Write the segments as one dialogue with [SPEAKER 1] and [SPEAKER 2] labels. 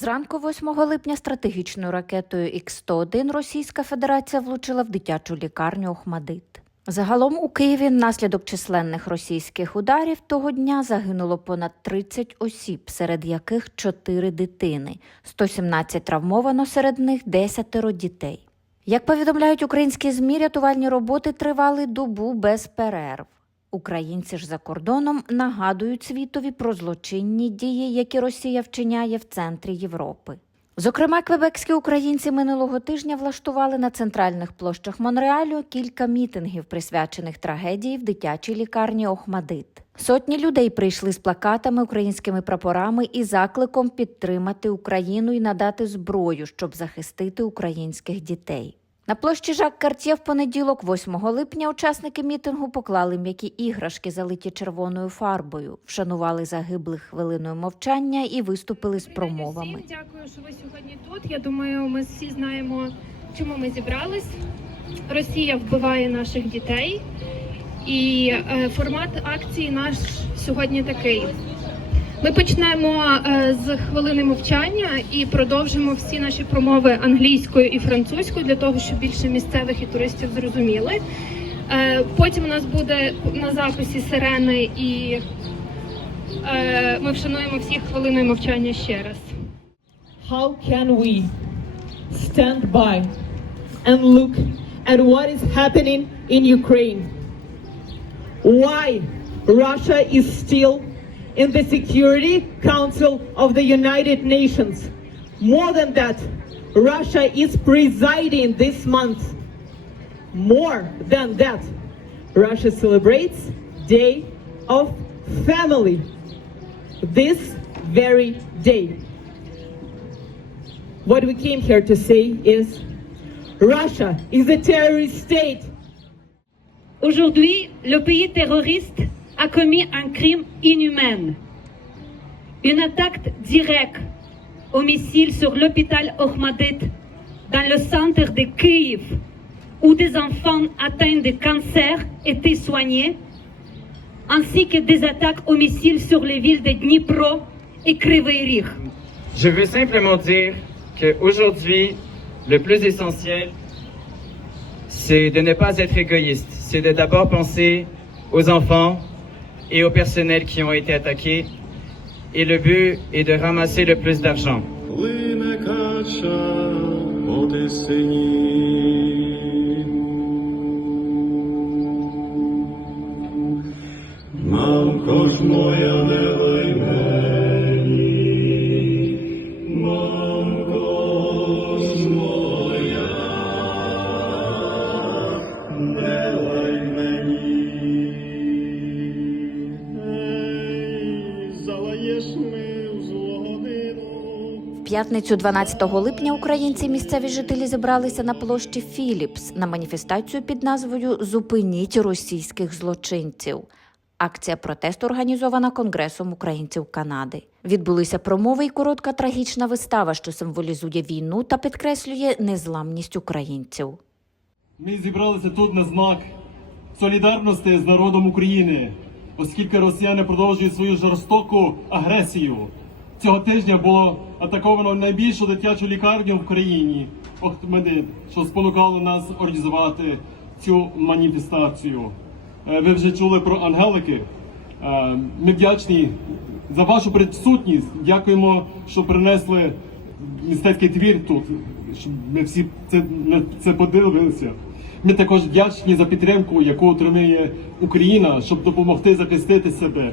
[SPEAKER 1] Зранку 8 липня стратегічною ракетою Х-101 Російська Федерація влучила в дитячу лікарню Охмадит. Загалом у Києві внаслідок численних російських ударів того дня загинуло понад 30 осіб, серед яких 4 дитини, 117 травмовано, серед них 10 дітей. Як повідомляють українські ЗМІ, рятувальні роботи тривали добу без перерв. Українці ж за кордоном нагадують світові про злочинні дії, які Росія вчиняє в центрі Європи. Зокрема, квебекські українці минулого тижня влаштували на центральних площах Монреалю кілька мітингів, присвячених трагедії в дитячій лікарні Охмадит. Сотні людей прийшли з плакатами, українськими прапорами і закликом підтримати Україну і надати зброю, щоб захистити українських дітей. На площі Жак Картє в понеділок, 8 липня, учасники мітингу поклали м'які іграшки, залиті червоною фарбою, вшанували загиблих хвилиною мовчання і виступили з промовами.
[SPEAKER 2] Всім дякую, що ви сьогодні тут. Я думаю, ми всі знаємо, чому ми зібрались. Росія вбиває наших дітей, і е, формат акції наш сьогодні такий. Ми почнемо е, з хвилини мовчання і продовжимо всі наші промови англійською і французькою для того, щоб більше місцевих і туристів зрозуміли. Е, Потім у нас буде на записі сирени, і е, ми вшануємо всіх хвилиною мовчання ще раз.
[SPEAKER 3] How can we stand by and look at what is happening in Ukraine? Why Russia is still in the Security Council of the United Nations? More than that, Russia is presiding this month. More than that, Russia celebrates Day of Family this very day. What we came here to say is Russia is a terrorist state.
[SPEAKER 4] Aujourd'hui, le pays terroriste a commis un crime inhumain. Une attaque directe au missile sur l'hôpital Ohmadet dans le centre de Kiev, où des enfants atteints de cancer étaient soignés, ainsi que des attaques au missile sur les villes de Dnipro et Kryvyi.
[SPEAKER 5] Je veux simplement dire qu'aujourd'hui, le plus essentiel, c'est de ne pas être égoïste. C'est de d'abord penser aux enfants et aux personnels qui ont été attaqués. Et le but est de ramasser le plus d'argent.
[SPEAKER 1] П'ятницю 12 липня українці місцеві жителі зібралися на площі Філіпс на маніфестацію під назвою Зупиніть російських злочинців. Акція протесту організована Конгресом українців Канади. Відбулися промови і коротка трагічна вистава, що символізує війну та підкреслює незламність українців.
[SPEAKER 6] Ми зібралися тут на знак солідарності з народом України, оскільки росіяни продовжують свою жорстоку агресію. Цього тижня було атаковано найбільшу дитячу лікарню в країні Охтмедит, що спонукало нас організувати цю маніфестацію. Е, Ви вже чули про ангелики. Е, Ми вдячні за вашу присутність. Дякуємо, що принесли мистецький твір тут, щоб ми всі це, ми це подивилися. Ми також вдячні за підтримку, яку отримує Україна, щоб допомогти захистити себе.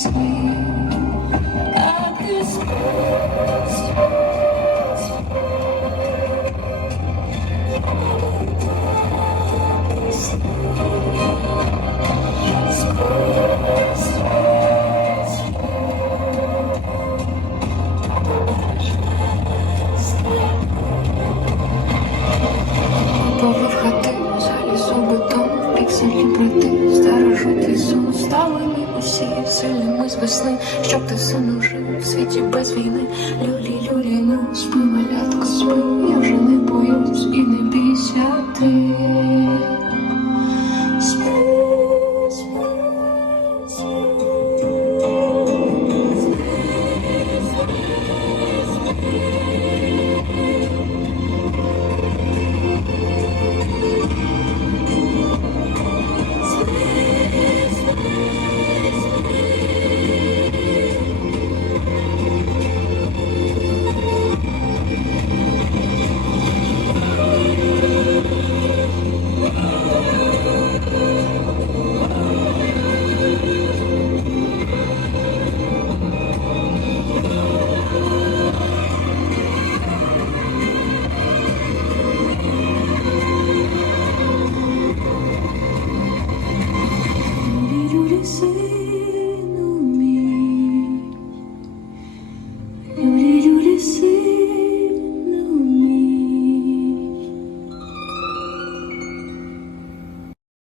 [SPEAKER 7] Oh спи. всі сильними з весни, щоб ти сину жив в світі без війни. Люлі, люлі, ну спи.